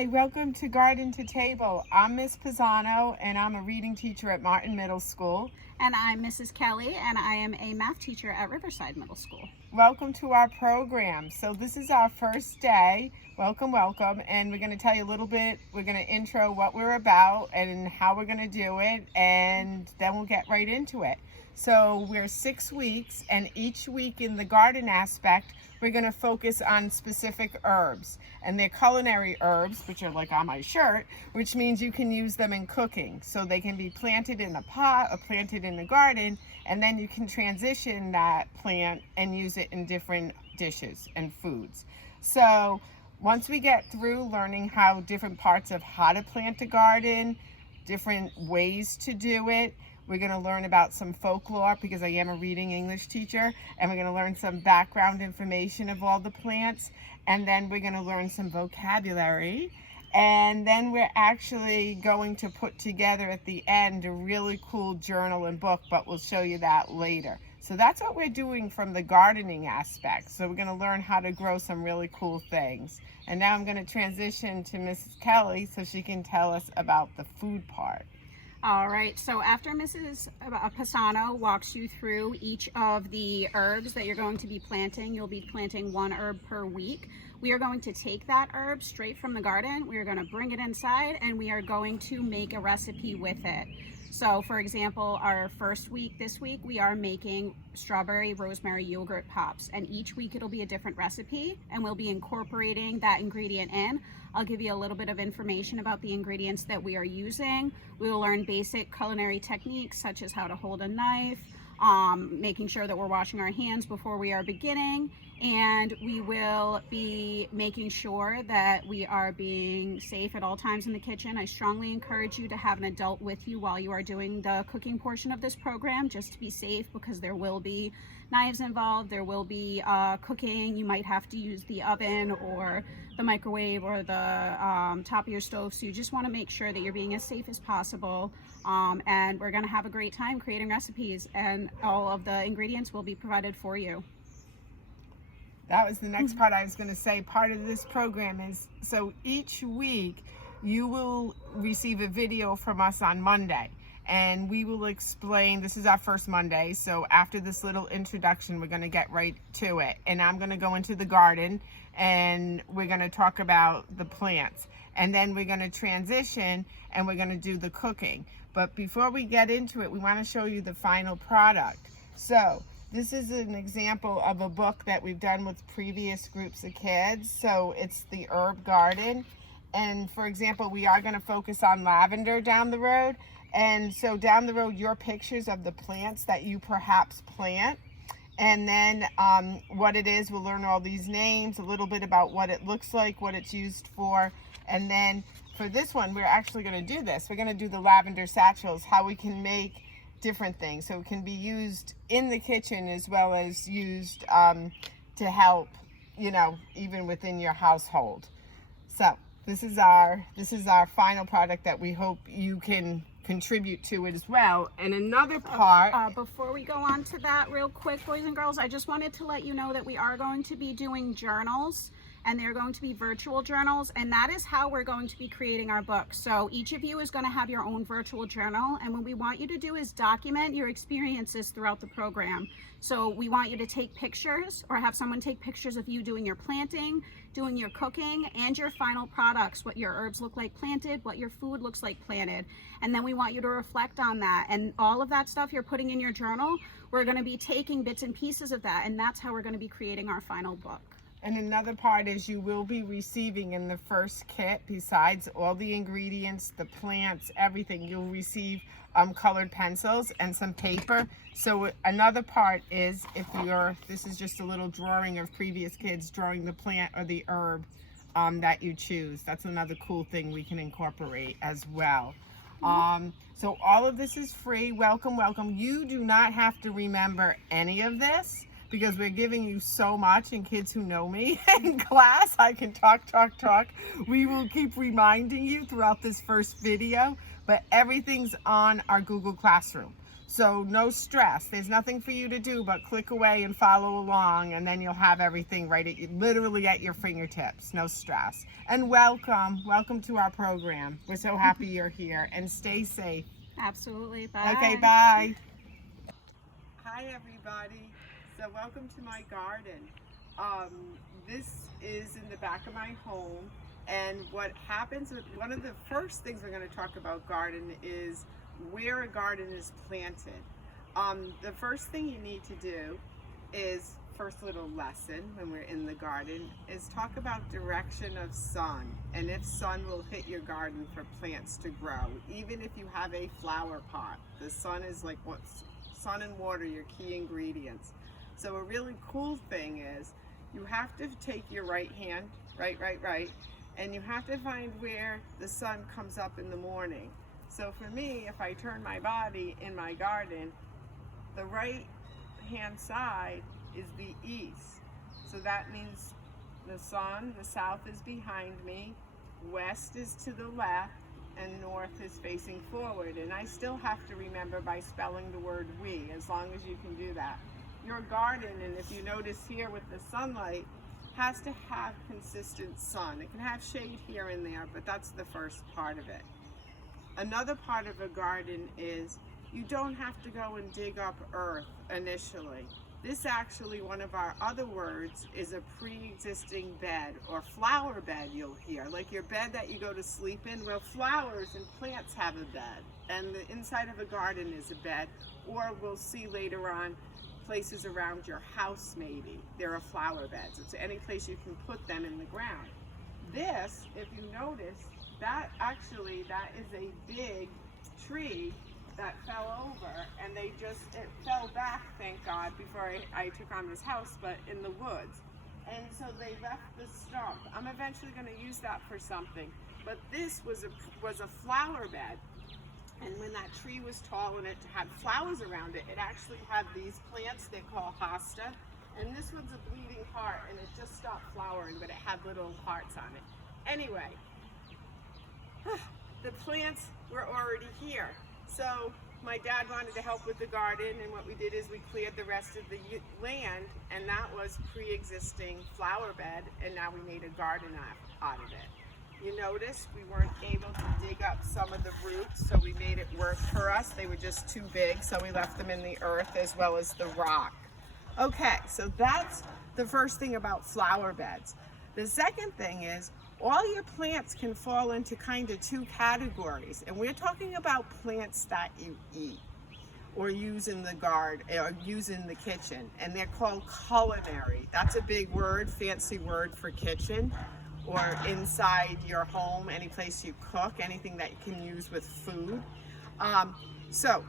Hi, welcome to Garden to Table. I'm Miss Pisano and I'm a reading teacher at Martin Middle School. And I'm Mrs. Kelly and I am a math teacher at Riverside Middle School. Welcome to our program. So this is our first day. Welcome, welcome. And we're going to tell you a little bit, we're going to intro what we're about and how we're going to do it, and then we'll get right into it. So we're 6 weeks, and each week in the garden aspect, we're going to focus on specific herbs. And they're culinary herbs, which are like on my shirt, which means you can use them in cooking. So they can be planted in a pot or planted in the garden, and then you can transition that plant and use it in different dishes and foods. So once we get through learning how different parts of how to plant a garden, different ways to do it, we're going to learn about some folklore because I am a reading English teacher, and we're going to learn some background information of all the plants, and then we're going to learn some vocabulary, and then we're actually going to put together at the end a really cool journal and book, but we'll show you that later. So that's what we're doing from the gardening aspect. So we're going to learn how to grow some really cool things. And now I'm going to transition to Mrs. Kelly so she can tell us about the food part. All right, so after Mrs. Pisano walks you through each of the herbs that you're going to be planting, you'll be planting one herb per week. We are going to take that herb straight from the garden, we are going to bring it inside, and we are going to make a recipe with it. So for example, our first week this week, we are making strawberry rosemary yogurt pops, and each week it'll be a different recipe, and we'll be incorporating that ingredient in. I'll give you a little bit of information about the ingredients that we are using. We will learn basic culinary techniques such as how to hold a knife, making sure that we're washing our hands before we are beginning, and we will be making sure that we are being safe at all times in the kitchen. I strongly encourage you to have an adult with you while you are doing the cooking portion of this program, just to be safe, because there will be knives involved, there will be cooking. You might have to use the oven or the microwave or the top of your stove, so you just want to make sure that you're being as safe as possible, and we're going to have a great time creating recipes, and all of the ingredients will be provided for you. That was the next part I was going to say. Part of this program is, so each week you will receive a video from us on Monday, and we will explain, this is our first Monday, so after this little introduction we're going to get right to it, and I'm going to go into the garden and we're going to talk about the plants, and then we're going to transition and we're going to do the cooking. But before we get into it, we want to show you the final product. So this is an example of a book that we've done with previous groups of kids. So it's the herb garden, and for example, we are going to focus on lavender down the road. And so down the road, your pictures of the plants that you perhaps plant, and then what it is, we'll learn all these names, a little bit about what it looks like, what it's used for. And then for this one, we're actually going to do this. We're going to do the lavender satchels, how we can make different things. So it can be used in the kitchen as well as used to help, you know, even within your household. So this is our final product that we hope you can contribute to it as well. And another part, before we go on to that real quick, boys and girls, I just wanted to let you know that we are going to be doing journals, and they're going to be virtual journals, and that is how we're going to be creating our book. So each of you is going to have your own virtual journal, and what we want you to do is document your experiences throughout the program. So we want you to take pictures, or have someone take pictures of you doing your planting, doing your cooking, and your final products, what your herbs look like planted, what your food looks like planted. And then we want you to reflect on that, and all of that stuff you're putting in your journal, we're going to be taking bits and pieces of that, and that's how we're going to be creating our final book. And another part is you will be receiving in the first kit, besides all the ingredients, the plants, everything, you'll receive colored pencils and some paper. So another part is, if this is just a little drawing of previous kids drawing the plant or the herb that you choose. That's another cool thing we can incorporate as well. So all of this is free. Welcome, welcome. You do not have to remember any of this, because we're giving you so much, and kids who know me in class, I can talk. We will keep reminding you throughout this first video, but everything's on our Google Classroom. So no stress. There's nothing for you to do but click away and follow along, and then you'll have everything right at literally at your fingertips. No stress. And welcome to our program. We're so happy you're here, and stay safe. Absolutely. Bye. Okay, bye. Hi everybody. So welcome to my garden. This is in the back of my home, and what happens with one of the first things we're going to talk about garden is where a garden is planted. The first thing you need to do is, first little lesson when we're in the garden, is talk about direction of sun and if sun will hit your garden for plants to grow. Even if you have a flower pot, the sun is like sun and water, your key ingredients. So a really cool thing is you have to take your right hand, right, and you have to find where the sun comes up in the morning. So for me, if I turn my body in my garden, the right hand side is the east. So that means the sun, the south is behind me, west is to the left, and north is facing forward. And I still have to remember by spelling the word we, as long as you can do that. Your garden, and if you notice here with the sunlight, has to have consistent sun. It can have shade here and there, but that's the first part of it. Another part of a garden is you don't have to go and dig up earth initially. This actually, one of our other words, is a pre-existing bed or flower bed you'll hear. Like your bed that you go to sleep in. Well, flowers and plants have a bed, and the inside of a garden is a bed. Or we'll see later on places around your house maybe. There are flower beds. It's any place you can put them in the ground. This, if you notice, that is a big tree that fell over, and it fell back, thank God, before I took on this house, but in the woods. And so they left the stump. I'm eventually going to use that for something. But this was a flower bed. And when that tree was tall and it had flowers around it, it actually had these plants they call hosta. And this one's a bleeding heart, and it just stopped flowering, but it had little hearts on it. Anyway, the plants were already here. So my dad wanted to help with the garden, and what we did is we cleared the rest of the land, and that was pre-existing flower bed, and now we made a garden out of it. You notice we weren't able to dig up some of the roots, so we made it work for us. They were just too big, so we left them in the earth as well as the rock. Okay, so that's the first thing about flower beds. The second thing is all your plants can fall into kind of two categories, and we're talking about plants that you eat or use in the garden or use in the kitchen, and they're called culinary. That's a big word, fancy word for kitchen or inside your home, any place you cook, anything that you can use with food. So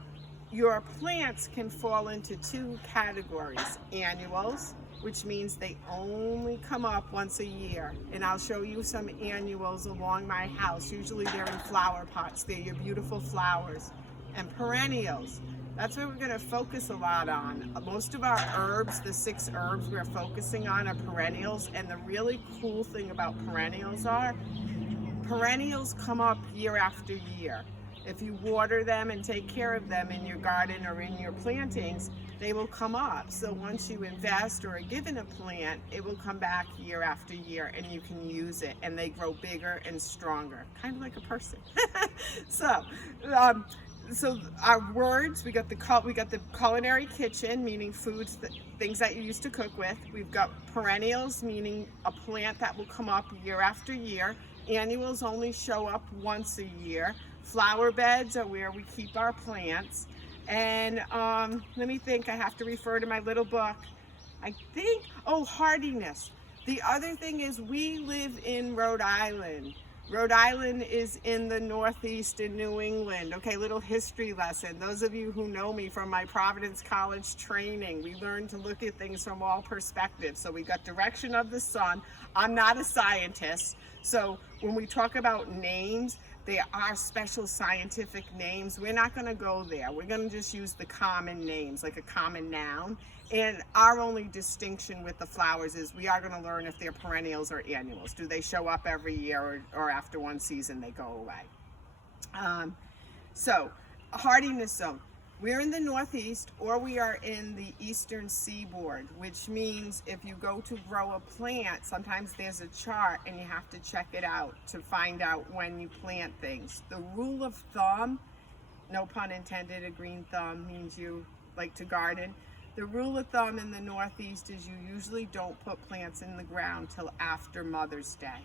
your plants can fall into two categories: annuals, which means they only come up once a year. And I'll show you some annuals along my house. Usually they're in flower pots. They're your beautiful flowers. And perennials, that's what we're gonna focus a lot on. Most of our herbs, the 6 herbs we're focusing on, are perennials. And the really cool thing about perennials come up year after year. If you water them and take care of them in your garden or in your plantings, they will come up. So once you invest or are given a plant, it will come back year after year, and you can use it, and they grow bigger and stronger, kind of like a person. So our words, we got the culinary kitchen, meaning foods, things that you used to cook with. We've got perennials, meaning a plant that will come up year after year. Annuals only show up once a year. Flower beds are where we keep our plants. And let me think, I have to refer to my little book. Hardiness. The other thing is we live in Rhode Island. Rhode Island is in the Northeast in New England. Okay, little history lesson. Those of you who know me from my Providence College training, we learn to look at things from all perspectives. So we got direction of the sun. I'm not a scientist, so when we talk about names, there are special scientific names. We're not going to go there. We're going to just use the common names, like a common noun. And our only distinction with the flowers is we are going to learn if they're perennials or annuals. Do they show up every year, or after one season they go away? So, hardiness zone. We're in the Northeast, or we are in the Eastern Seaboard, which means if you go to grow a plant, sometimes there's a chart and you have to check it out to find out when you plant things. The rule of thumb, no pun intended, a green thumb means you like to garden. The rule of thumb in the Northeast is you usually don't put plants in the ground till after Mother's Day,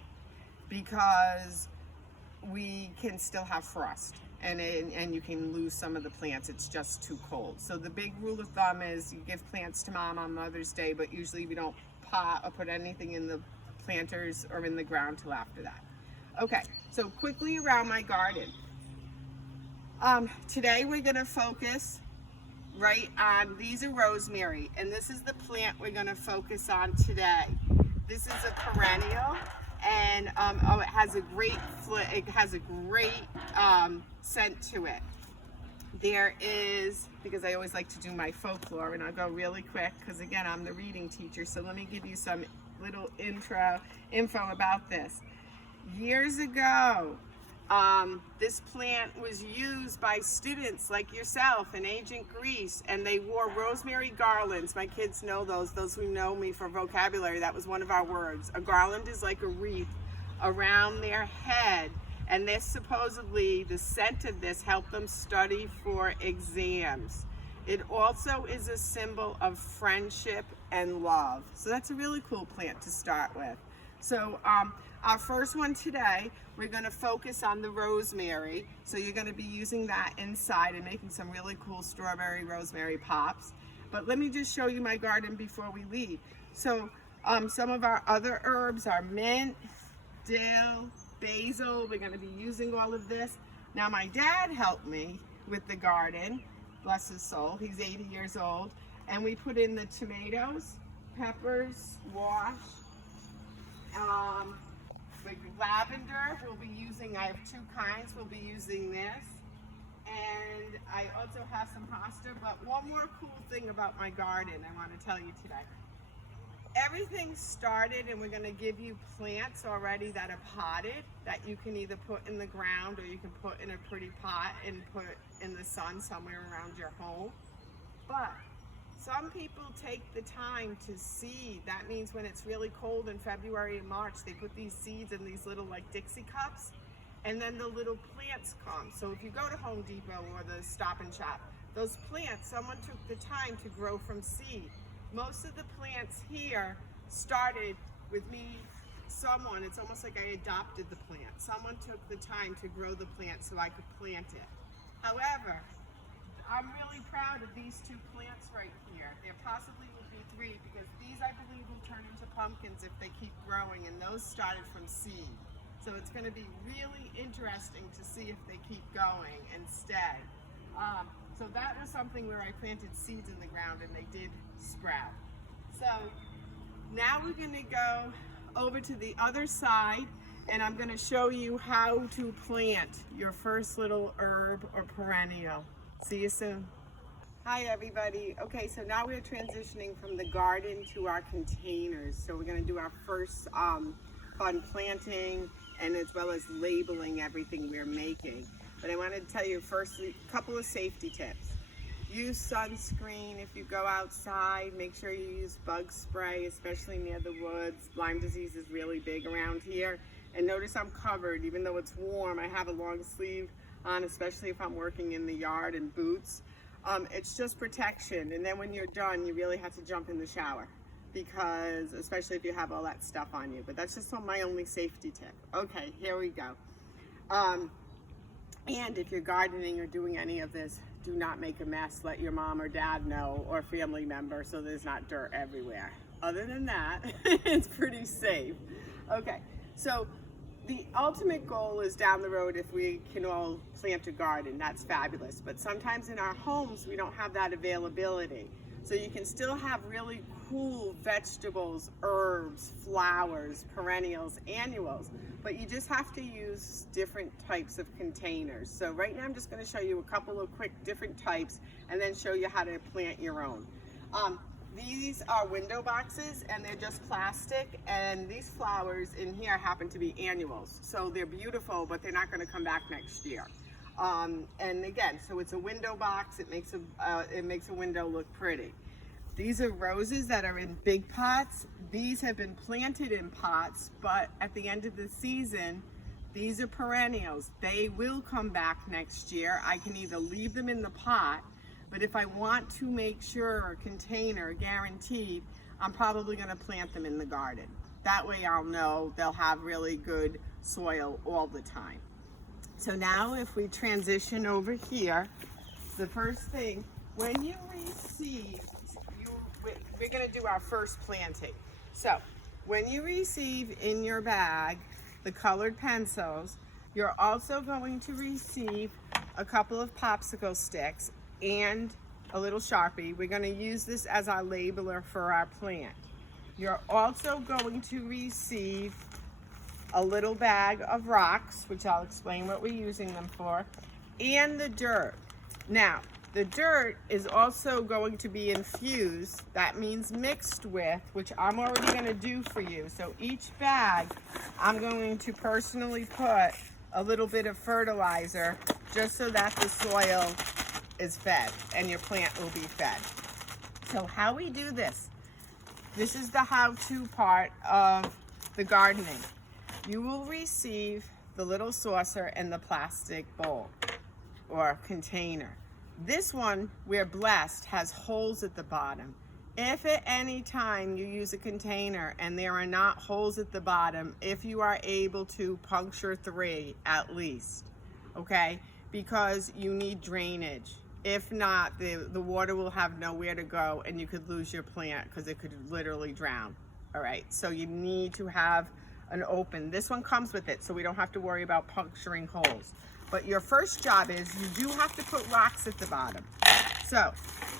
because we can still have frost and you can lose some of the plants. It's just too cold. So the big rule of thumb is you give plants to Mom on Mother's Day, but usually we don't pot or put anything in the planters or in the ground till after that. Okay, so quickly around my garden. Today we're gonna focus right on, these are rosemary, and this is the plant we're going to focus on today. This is a perennial, and it has a great scent to it. There is, because I always like to do my folklore, and I'll go really quick because again I'm the reading teacher, so let me give you some little info about this. Years ago, this plant was used by students like yourself in ancient Greece, and they wore rosemary garlands. My kids know those who know me for vocabulary, that was one of our words. A garland is like a wreath around their head, and this supposedly, the scent of this helped them study for exams. It also is a symbol of friendship and love. So that's a really cool plant to start with. So our first one today, we're going to focus on the rosemary. So you're going to be using that inside and making some really cool strawberry rosemary pops. But let me just show you my garden before we leave. So some of our other herbs are mint, dill, basil. We're going to be using all of this. Now my dad helped me with the garden, bless his soul. He's 80 years old. And we put in the tomatoes, peppers, wash. Like lavender, we'll be using, I have two kinds, we'll be using this. And I also have some hosta, but one more cool thing about my garden I want to tell you today. Everything started, and we're going to give you plants already that are potted, that you can either put in the ground or you can put in a pretty pot and put in the sun somewhere around your home. But some people take the time to seed. That means when it's really cold in February and March, they put these seeds in these little like Dixie cups, and then the little plants come. So if you go to Home Depot or the Stop and Shop, those plants, someone took the time to grow from seed. Most of the plants here started with me, it's almost like I adopted the plant. Someone took the time to grow the plant so I could plant it. However, I'm really proud of these two plants right here. There possibly will be three, because these I believe will turn into pumpkins if they keep growing, and those started from seed. So it's going to be really interesting to see if they keep going and stay. So that was something where I planted seeds in the ground and they did sprout. So now we're going to go over to the other side, and I'm going to show you how to plant your first little herb or perennial. See you soon. Hi everybody. Okay, so now we're transitioning from the garden to our containers. So we're going to do our first fun planting, and as well as labeling everything we're making. But I wanted to tell you first a couple of safety tips. Use sunscreen if you go outside. Make sure you use bug spray, especially near the woods. Lyme disease is really big around here. And notice I'm covered, even though it's warm. I have a long sleeve on, especially if I'm working in the yard, and boots. It's just protection, and then when you're done you really have to jump in the shower, because especially if you have all that stuff on you. But that's just my only safety tip. Okay, here we go. And if you're gardening or doing any of this, do not make a mess. Let your mom or dad know, or family member, so there's not dirt everywhere. Other than that, it's pretty safe. Okay, so the ultimate goal is down the road if we can all plant a garden. That's fabulous. But sometimes in our homes we don't have that availability. So you can still have really cool vegetables, herbs, flowers, perennials, annuals, but you just have to use different types of containers. So right now I'm just going to show you a couple of quick different types, and then show you how to plant your own. These are window boxes, and they're just plastic, and these flowers in here happen to be annuals. So they're beautiful, but they're not going to come back next year. And again, so it's a window box. It makes a window look pretty. These are roses that are in big pots. These have been planted in pots, but at the end of the season, these are perennials. They will come back next year. I can either leave them in the pot, but if I want to make sure a container guaranteed, I'm probably going to plant them in the garden. That way I'll know they'll have really good soil all the time. So now if we transition over here, the first thing, when you receive, we're going to do our first planting. So when you receive in your bag the colored pencils, you're also going to receive a couple of popsicle sticks and a little Sharpie. We're going to use this as our labeler for our plant. You're also going to receive a little bag of rocks, which I'll explain what we're using them for, and the dirt. Now, the dirt is also going to be infused. That means mixed with, which I'm already going to do for you. So each bag, I'm going to personally put a little bit of fertilizer just so that the soil is fed and your plant will be fed. So how we do this, this is the how-to part of the gardening. You will receive the little saucer and the plastic bowl or container. This one, we're blessed, has holes at the bottom. If at any time you use a container and there are not holes at the bottom, if you are able to puncture 3 at least, okay? Because you need drainage. If not, the water will have nowhere to go and you could lose your plant because it could literally drown. All right, so you need to have an open. This one comes with it, so we don't have to worry about puncturing holes. But your first job is you do have to put rocks at the bottom. So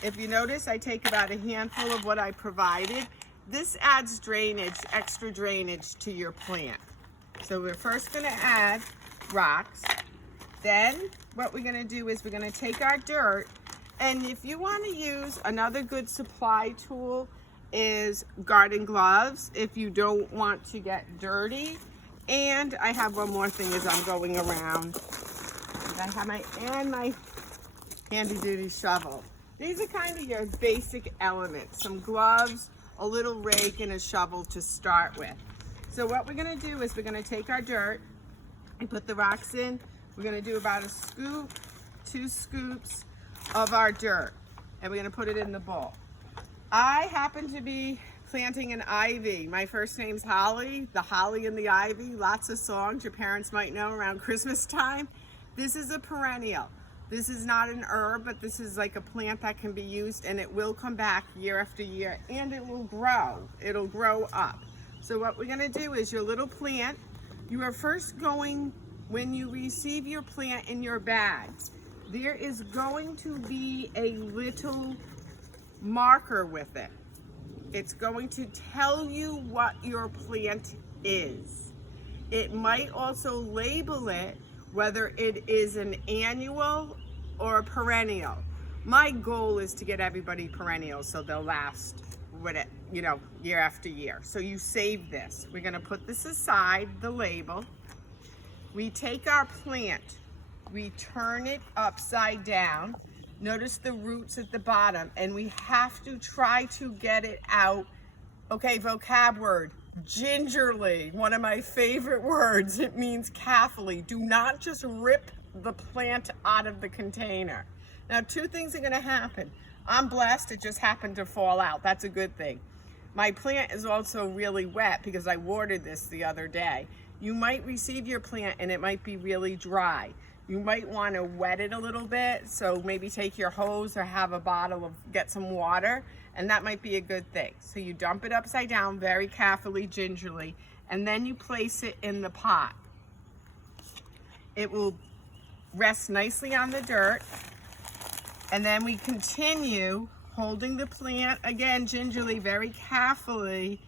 if you notice, I take about a handful of what I provided. This adds drainage, extra drainage to your plant. So we're first gonna add rocks. Then what we're gonna do is we're gonna take our dirt, and if you wanna use another good supply tool is garden gloves if you don't want to get dirty. And I have one more thing as I'm going around. I have my handy duty shovel. These are kind of your basic elements. Some gloves, a little rake, and a shovel to start with. So what we're gonna do is we're gonna take our dirt and put the rocks in. We're gonna do about a scoop, 2 scoops of our dirt, and we're gonna put it in the bowl. I happen to be planting an ivy. My first name's Holly, the holly and the ivy. Lots of songs your parents might know around Christmas time. This is a perennial. This is not an herb, but this is like a plant that can be used, and it will come back year after year, and it will grow. It'll grow up. So what we're gonna do is your little plant, you are first going, when you receive your plant in your bags, there is going to be a little marker with it. It's going to tell you what your plant is. It might also label it whether it is an annual or a perennial. My goal is to get everybody perennials so they'll last with it, you know, year after year. So you save this. We're gonna put this aside, the label. We take our plant, we turn it upside down. Notice the roots at the bottom, and we have to try to get it out. Okay, vocab word, gingerly, one of my favorite words. It means carefully. Do not just rip the plant out of the container. Now, 2 things are gonna happen. I'm blessed, it just happened to fall out. That's a good thing. My plant is also really wet because I watered this the other day. You might receive your plant and it might be really dry. You might want to wet it a little bit, so maybe take your hose or have a bottle of, get some water, and that might be a good thing. So you dump it upside down very carefully, gingerly, and then you place it in the pot. It will rest nicely on the dirt, and then we continue holding the plant, again, gingerly, very carefully.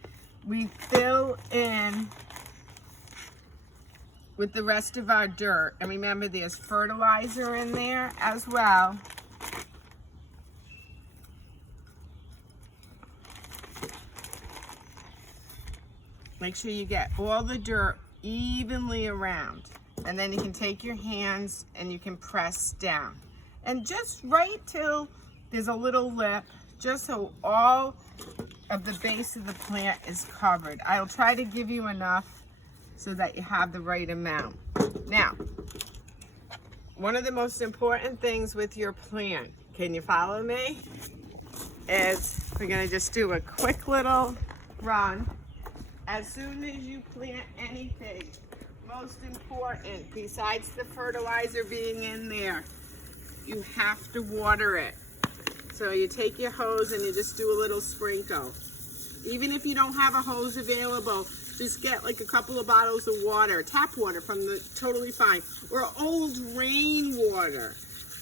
We fill in with the rest of our dirt. And remember, there's fertilizer in there as well. Make sure you get all the dirt evenly around. And then you can take your hands and you can press down. And just right till there's a little lip, just so all of the base of the plant is covered. I'll try to give you enough so that you have the right amount. Now, one of the most important things with your plant, can you follow me? Is we're gonna just do a quick little run. As soon as you plant anything, most important, besides the fertilizer being in there, you have to water it. So you take your hose and you just do a little sprinkle. Even if you don't have a hose available, just get like a couple of bottles of water, tap water from the, totally fine, or old rainwater.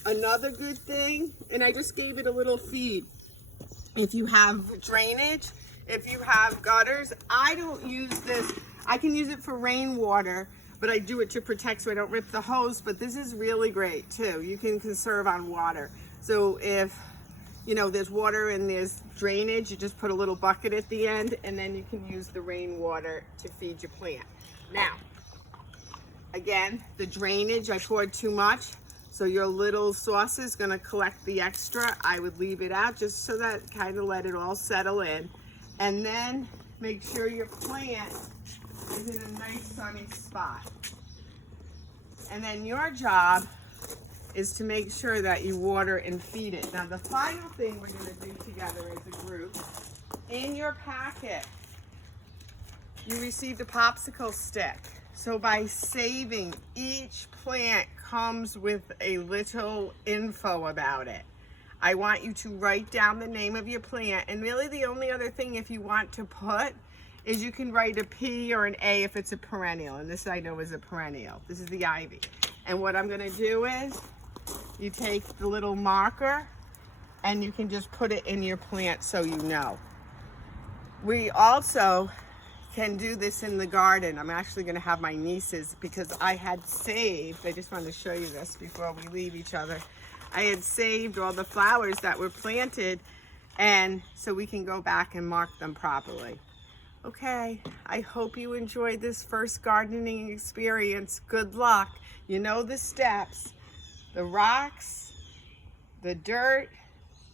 Another good thing, and I just gave it a little feed. If you have drainage, if you have gutters, I don't use this. I can use it for rainwater, but I do it to protect so I don't rip the hose, but this is really great too. You can conserve on water. So if, you know, there's water and there's drainage, you just put a little bucket at the end and then you can use the rainwater to feed your plant. Now, again, the drainage, I poured too much, so your little saucer is gonna collect the extra. I would leave it out just so that kind of let it all settle in. And then make sure your plant is in a nice sunny spot. And then your job is to make sure that you water and feed it. Now the final thing we're gonna do together as a group, in your packet, you received a popsicle stick. So by saving, each plant comes with a little info about it. I want you to write down the name of your plant, and really the only other thing if you want to put is you can write a P or an A if it's a perennial, and this I know is a perennial. This is the ivy. And what I'm gonna do is, you take the little marker and you can just put it in your plant so you know. We also can do this in the garden. I'm actually gonna have my nieces, because I had saved, I just wanted to show you this before we leave each other. I had saved all the flowers that were planted, and so we can go back and mark them properly. Okay, I hope you enjoyed this first gardening experience. Good luck. You know the steps. The rocks, the dirt,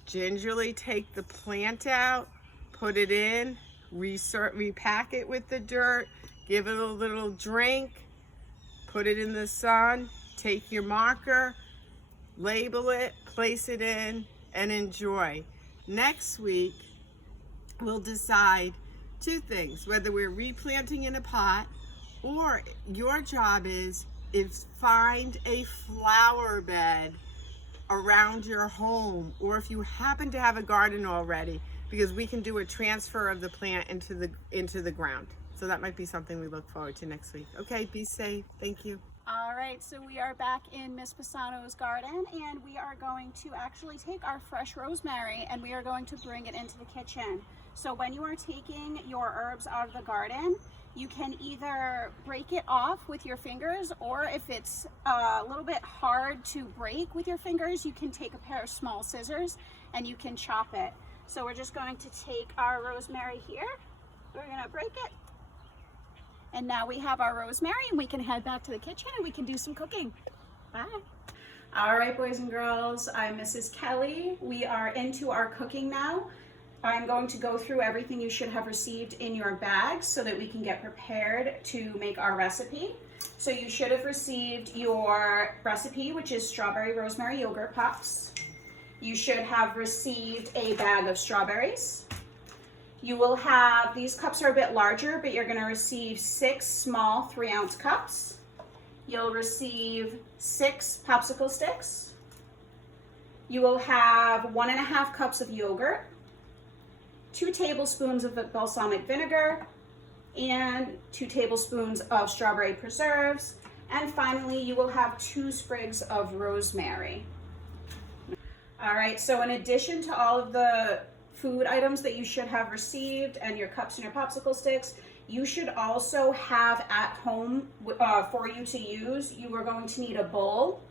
gingerly take the plant out, put it in, repack it with the dirt, give it a little drink, put it in the sun, take your marker, label it, place it in, and enjoy. Next week, we'll decide two things, whether we're replanting in a pot, or your job is find a flower bed around your home, or if you happen to have a garden already, because we can do a transfer of the plant into the ground. So that might be something we look forward to next week. Okay, be safe. Thank you. All right, so we are back in Miss Pisano's garden, and we are going to actually take our fresh rosemary and we are going to bring it into the kitchen. So when you are taking your herbs out of the garden, you can either break it off with your fingers, or if it's a little bit hard to break with your fingers, you can take a pair of small scissors and you can chop it. So we're just going to take our rosemary here. We're gonna break it. And now we have our rosemary, and we can head back to the kitchen and we can do some cooking. Bye. All right, boys and girls, I'm Mrs. Kelly. We are into our cooking now. I'm going to go through everything you should have received in your bags so that we can get prepared to make our recipe. So you should have received your recipe, which is strawberry rosemary yogurt puffs. You should have received a bag of strawberries. You will have, these cups are a bit larger, but you're gonna receive 6 small 3-ounce cups. You'll receive 6 popsicle sticks. You will have 1.5 cups of yogurt, 2 tablespoons of balsamic vinegar, and 2 tablespoons of strawberry preserves. And finally, you will have 2 sprigs of rosemary. All right, so in addition to all of the food items that you should have received and your cups and your popsicle sticks, you should also have at home for you to use. You are going to need a bowl,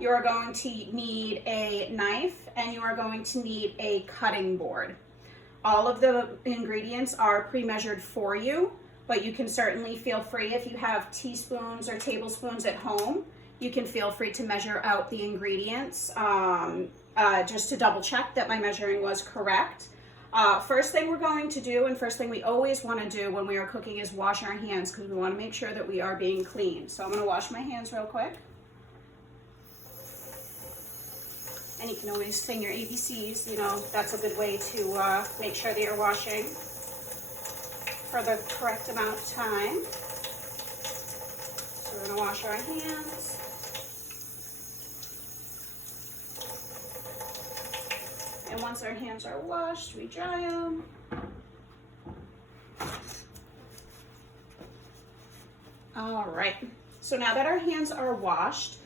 you are going to need a knife, and you are going to need a cutting board. All of the ingredients are pre-measured for you, but you can certainly feel free, if you have teaspoons or tablespoons at home, you can feel free to measure out the ingredients just to double check that my measuring was correct. First thing we're going to do, and first thing we always want to do when we are cooking, is wash our hands, because we want to make sure that we are being clean. So I'm going to wash my hands real quick. And you can always sing your ABCs, you know, that's a good way to make sure that you're washing for the correct amount of time. So we're going to wash our hands. And once our hands are washed, we dry them. All right, so now that our hands are washed,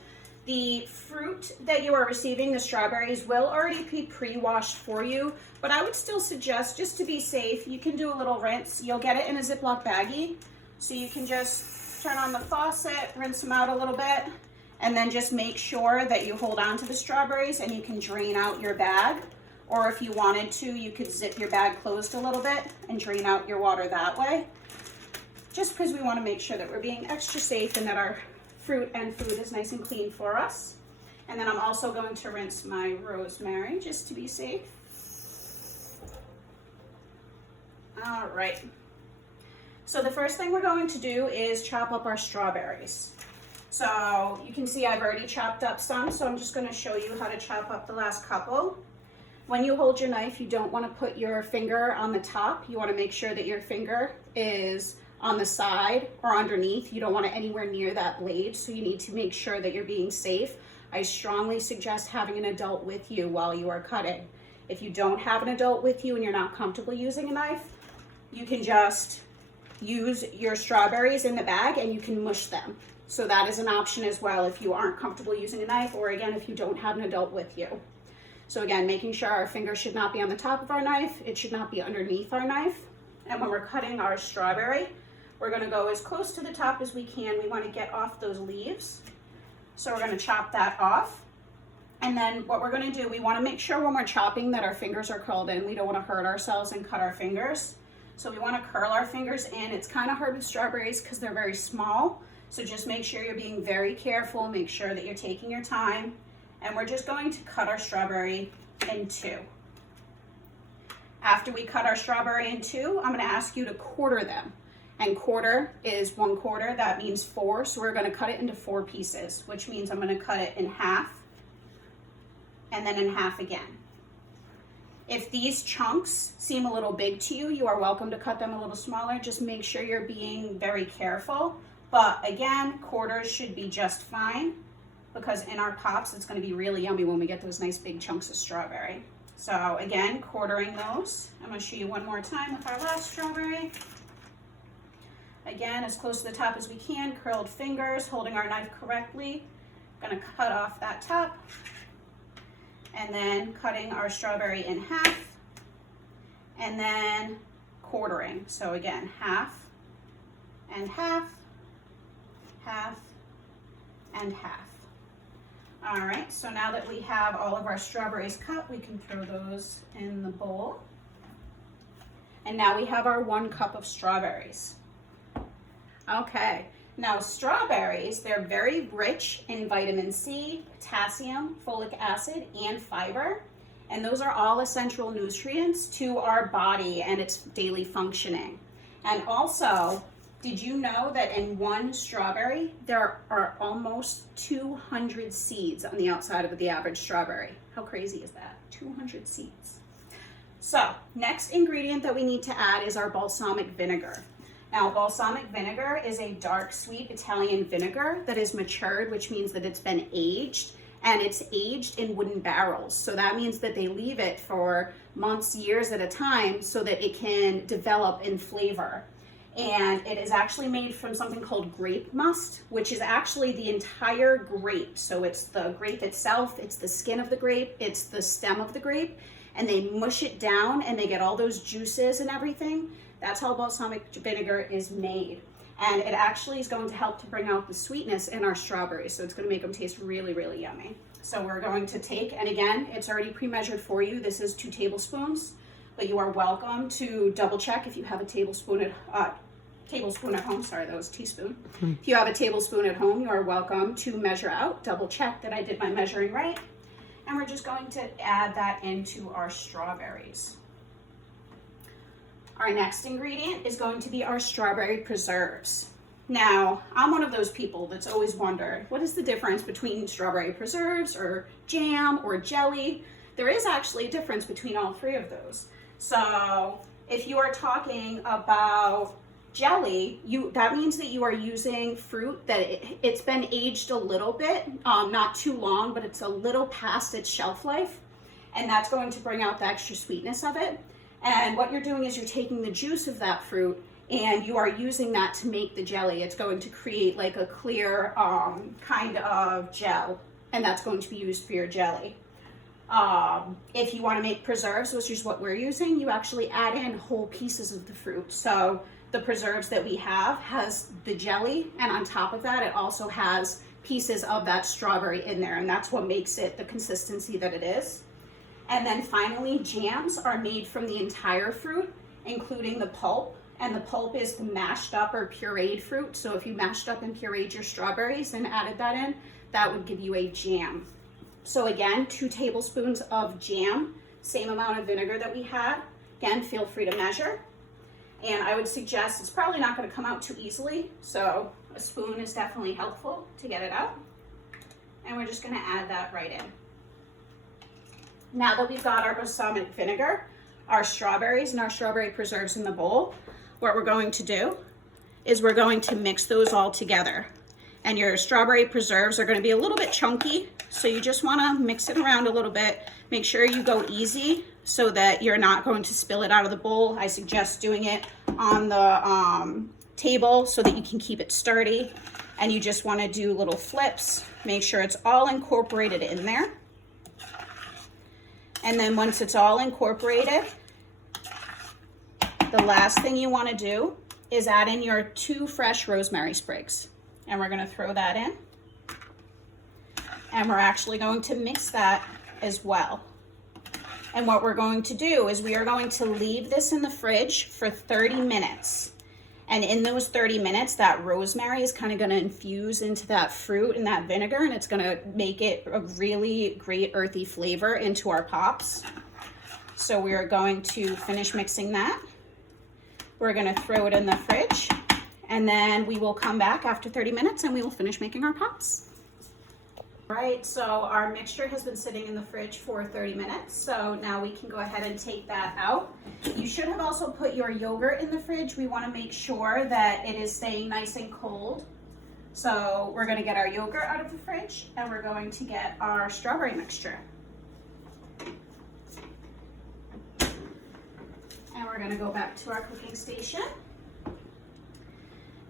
the fruit that you are receiving, the strawberries, will already be pre-washed for you, but I would still suggest, just to be safe, you can do a little rinse. You'll get it in a Ziploc baggie, so you can just turn on the faucet, rinse them out a little bit, and then just make sure that you hold on to the strawberries and you can drain out your bag. Or if you wanted to, you could zip your bag closed a little bit and drain out your water that way. Just because we want to make sure that we're being extra safe and that our fruit and food is nice and clean for us. And then I'm also going to rinse my rosemary just to be safe. All right. So the first thing we're going to do is chop up our strawberries. So you can see I've already chopped up some, so I'm just going to show you how to chop up the last couple. When you hold your knife, you don't want to put your finger on the top. You want to make sure that your finger is on the side or underneath. You don't want it anywhere near that blade, so you need to make sure that you're being safe. I strongly suggest having an adult with you while you are cutting. If you don't have an adult with you and you're not comfortable using a knife, you can just use your strawberries in the bag and you can mush them. So that is an option as well if you aren't comfortable using a knife, or again, if you don't have an adult with you. So again, making sure our finger should not be on the top of our knife. It should not be underneath our knife. And when we're cutting our strawberry, we're going to go as close to the top as we can. We want to get off those leaves. So we're going to chop that off. And then what we're going to do, we want to make sure when we're chopping that our fingers are curled in. We don't want to hurt ourselves and cut our fingers. So we want to curl our fingers in. It's kind of hard with strawberries because they're very small. So just make sure you're being very careful. Make sure that you're taking your time. And we're just going to cut our strawberry in two. After we cut our strawberry in two, I'm going to ask you to quarter them. And quarter is 1/4, that means 4. So we're going to cut it into 4 pieces, which means I'm going to cut it in half and then in half again. If these chunks seem a little big to you, you are welcome to cut them a little smaller. Just make sure you're being very careful. But again, quarters should be just fine, because in our pops, it's going to be really yummy when we get those nice big chunks of strawberry. So again, quartering those. I'm going to show you one more time with our last strawberry. Again, as close to the top as we can, curled fingers, holding our knife correctly. Going to cut off that top. And then cutting our strawberry in half. And then quartering. So again, half and half, half and half. All right, so now that we have all of our strawberries cut, we can throw those in the bowl. And now we have our 1 cup of strawberries. Okay, now strawberries, they're very rich in vitamin C, potassium, folic acid, and fiber. And those are all essential nutrients to our body and its daily functioning. And also, did you know that in one strawberry, there are almost 200 seeds on the outside of the average strawberry? How crazy is that? 200 seeds. So, next ingredient that we need to add is our balsamic vinegar. Now, balsamic vinegar is a dark, sweet Italian vinegar that is matured, which means that it's been aged, and it's aged in wooden barrels. So that means that they leave it for months, years at a time so that it can develop in flavor. And it is actually made from something called grape must, which is actually the entire grape. So it's the grape itself, it's the skin of the grape, it's the stem of the grape, and they mush it down and they get all those juices and everything. That's how balsamic vinegar is made. And it actually is going to help to bring out the sweetness in our strawberries. So it's going to make them taste really, really yummy. So we're going to take, and again, it's already pre-measured for you. This is 2 tablespoons, but you are welcome to double check if you have a tablespoon tablespoon at home, sorry, that was a teaspoon. If you have a tablespoon at home, you are welcome to measure out, double check that I did my measuring right. And we're just going to add that into our strawberries. Our next ingredient is going to be our strawberry preserves. Now, I'm one of those people that's always wondered, what is the difference between strawberry preserves or jam or jelly? There is actually a difference between all three of those. So if you are talking about jelly, that means that you are using fruit that it's been aged a little bit, not too long, but it's a little past its shelf life. And that's going to bring out the extra sweetness of it. And what you're doing is you're taking the juice of that fruit and you are using that to make the jelly. It's going to create like a clear kind of gel, and that's going to be used for your jelly. If you want to make preserves, which is what we're using, you actually add in whole pieces of the fruit. So the preserves that we have has the jelly, and on top of that, it also has pieces of that strawberry in there, and that's what makes it the consistency that it is. And then finally, jams are made from the entire fruit, including the pulp. And the pulp is the mashed up or pureed fruit. So if you mashed up and pureed your strawberries and added that in, that would give you a jam. So again, 2 tablespoons of jam, same amount of vinegar that we had. Again, feel free to measure. And I would suggest, it's probably not going to come out too easily, so a spoon is definitely helpful to get it out. And we're just going to add that right in. Now that we've got our balsamic vinegar, our strawberries, and our strawberry preserves in the bowl, what we're going to do is we're going to mix those all together. And your strawberry preserves are going to be a little bit chunky, so you just want to mix it around a little bit. Make sure you go easy so that you're not going to spill it out of the bowl. I suggest doing it on the table so that you can keep it sturdy. And you just want to do little flips. Make sure it's all incorporated in there. And then once it's all incorporated, the last thing you want to do is add in your 2 fresh rosemary sprigs. And we're going to throw that in. And we're actually going to mix that as well. And what we're going to do is we are going to leave this in the fridge for 30 minutes. And in those 30 minutes, that rosemary is kind of going to infuse into that fruit and that vinegar, and it's going to make it a really great earthy flavor into our pops. So we are going to finish mixing that. We're going to throw it in the fridge, and then we will come back after 30 minutes and we will finish making our pops. Right, so our mixture has been sitting in the fridge for 30 minutes, so now we can go ahead and take that out. You should have also put your yogurt in the fridge. We want to make sure that it is staying nice and cold. So we're going to get our yogurt out of the fridge, and we're going to get our strawberry mixture. And we're going to go back to our cooking station.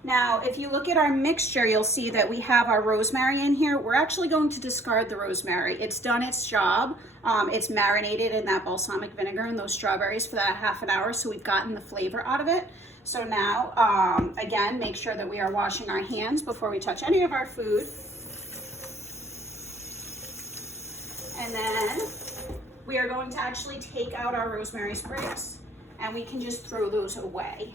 Now, if you look at our mixture, you'll see that we have our rosemary in here. We're actually going to discard the rosemary. It's done its job. It's marinated in that balsamic vinegar and those strawberries for that half an hour, so we've gotten the flavor out of it. So now, again, make sure that we are washing our hands before we touch any of our food. And then we are going to actually take out our rosemary sprigs, and we can just throw those away.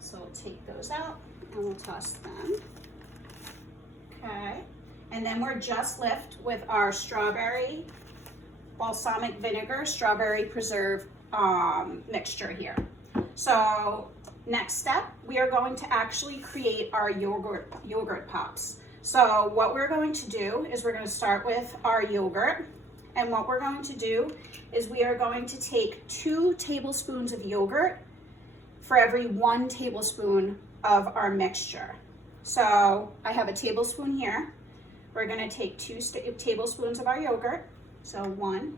So we'll take those out and we'll toss them. Okay, and then we're just left with our strawberry balsamic vinegar, strawberry preserve mixture here. So next step, we are going to actually create our yogurt pops. So what we're going to do is we're going to start with our yogurt. And what we're going to do is we are going to take 2 tablespoons of yogurt for every 1 tablespoon of our mixture. So I have a tablespoon here. We're going to take 2 tablespoons of our yogurt. So 1,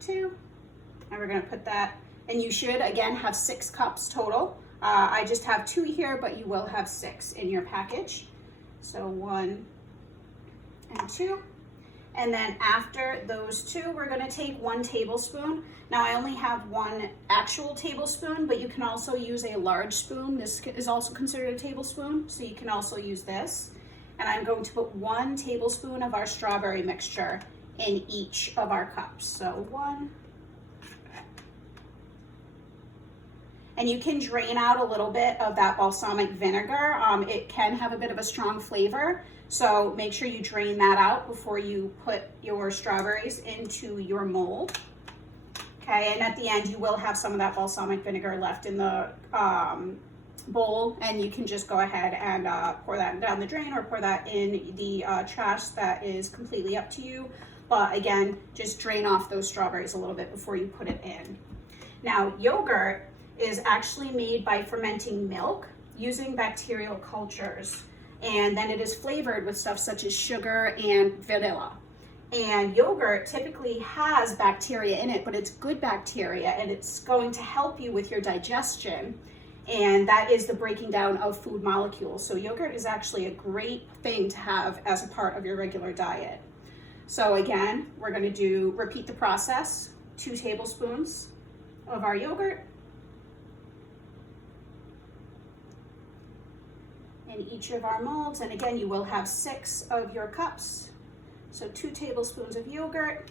2, and we're going to put that, and you should again have 6 cups total. I just have 2 here, but you will have 6 in your package. So 1 and 2. And then after those 2, we're going to take 1 tablespoon. Now I only have 1 actual tablespoon, but you can also use a large spoon. This is also considered a tablespoon, so you can also use this. And I'm going to put 1 tablespoon of our strawberry mixture in each of our cups. So 1. And you can drain out a little bit of that balsamic vinegar. It can have a bit of a strong flavor, so make sure you drain that out before you put your strawberries into your mold. Okay, and at the end you will have some of that balsamic vinegar left in the bowl, and you can just go ahead and pour that down the drain or pour that in the trash. That is completely up to you. But again, just drain off those strawberries a little bit before you put it in. Now, yogurt is actually made by fermenting milk using bacterial cultures, and then it is flavored with stuff such as sugar and vanilla. And yogurt typically has bacteria in it, but it's good bacteria, and it's going to help you with your digestion, and that is the breaking down of food molecules. So yogurt is actually a great thing to have as a part of your regular diet. So again, we're going to repeat the process. 2 tablespoons of our yogurt in each of our molds, and again, you will have 6 of your cups. So 2 tablespoons of yogurt,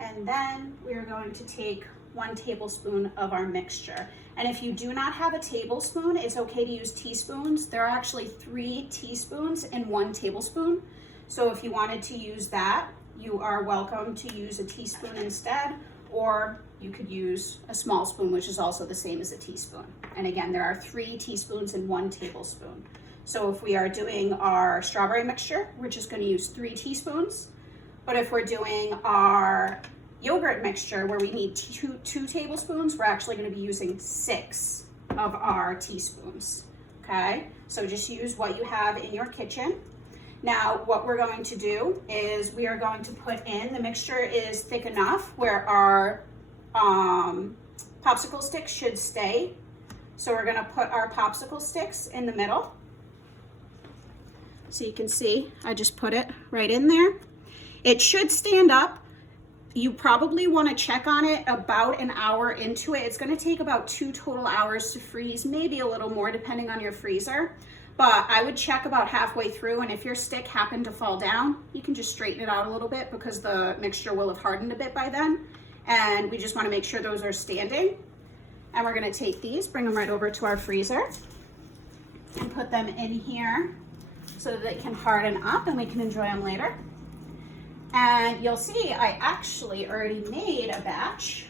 and then we are going to take 1 tablespoon of our mixture. And if you do not have a tablespoon, it's okay to use teaspoons. There are actually 3 teaspoons in 1 tablespoon. So if you wanted to use that, you are welcome to use a teaspoon instead, or you could use a small spoon, which is also the same as a teaspoon. And again, there are 3 teaspoons in 1 tablespoon. So if we are doing our strawberry mixture, we're just going to use 3 teaspoons. But if we're doing our yogurt mixture, where we need two tablespoons, we're actually going to be using 6 of our teaspoons. Okay, so just use what you have in your kitchen. Now, what we're going to do is we are going to put in, the mixture is thick enough where our popsicle sticks should stay. So we're going to put our popsicle sticks in the middle. So you can see, I just put it right in there. It should stand up. You probably want to check on it about an hour into it. It's going to take about 2 total hours to freeze, maybe a little more depending on your freezer. But I would check about halfway through, and if your stick happened to fall down, you can just straighten it out a little bit because the mixture will have hardened a bit by then. And we just want to make sure those are standing. And we're going to take these, bring them right over to our freezer, and put them in here so that they can harden up and we can enjoy them later. And you'll see I actually already made a batch.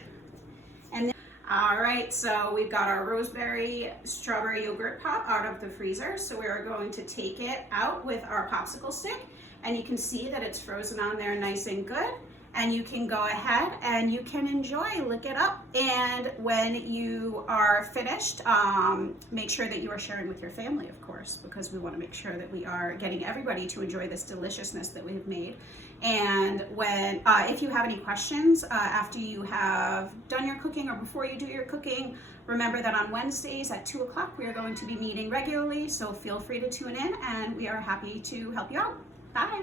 And all right, so we've got our rosemary strawberry yogurt pop out of the freezer. So we are going to take it out with our popsicle stick, and you can see that it's frozen on there nice and good. And you can go ahead and you can enjoy, lick it up. And when you are finished, make sure that you are sharing with your family, of course, because we want to make sure that we are getting everybody to enjoy this deliciousness that we have made. And when, if you have any questions after you have done your cooking or before you do your cooking, remember that on Wednesdays at 2 o'clock, we are going to be meeting regularly. So feel free to tune in, and we are happy to help you out. Bye.